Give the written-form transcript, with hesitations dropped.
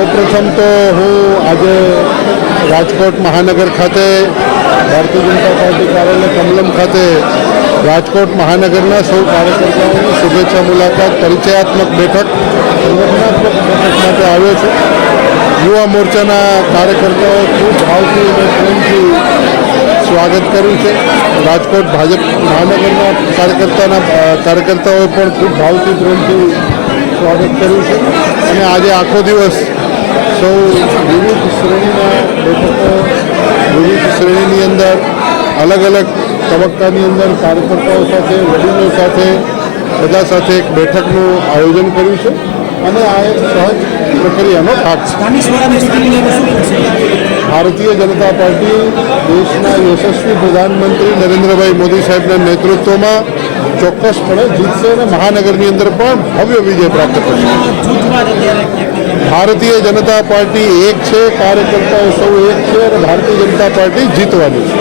સૌપ્રથમ તો હું આજે રાજકોટ મહાનગર ખાતે ભારતીય જનતા પાર્ટી કાર્યાલય કમલમ ખાતે રાજકોટ મહાનગરના સૌ કાર્યકર્તાઓની શુભેચ્છા મુલાકાત પરિચયાત્મક બેઠક સંગઠનાત્મક બેઠક માટે આવ્યો છું. યુવા મોરચાના કાર્યકર્તાઓ ખૂબ ભાવથી અને પ્રેમથી સ્વાગત કર્યું છે. રાજકોટ ભાજપ મહાનગરના કાર્યકર્તાઓએ પણ ખૂબ ભાવથી પ્રેમથી સ્વાગત કર્યું છે. અને આજે આખો દિવસ સૌ વિવિધ શ્રેણીના બેઠકો વિવિધ શ્રેણીની અંદર અલગ અલગ તબક્કાની અંદર કાર્યકર્તાઓ સાથે વડીલો સાથે બધા સાથે એક બેઠકનું આયોજન કર્યું છે અને આ એક સહજ પ્રક્રિયાનો ભાગ છે. ભારતીય જનતા પાર્ટી દેશના યશસ્વી પ્રધાનમંત્રી નરેન્દ્રભાઈ મોદી સાહેબના નેતૃત્વમાં ચોક્કસપણે જીતશે અને મહાનગરની અંદર પણ ભવ્ય વિજય પ્રાપ્ત કરશે. ભારતીય જનતા પાર્ટી એક છે, કાર્યકર્તાઓ સૌ એક છે અને ભારતીય જનતા પાર્ટી જીતવાની છે.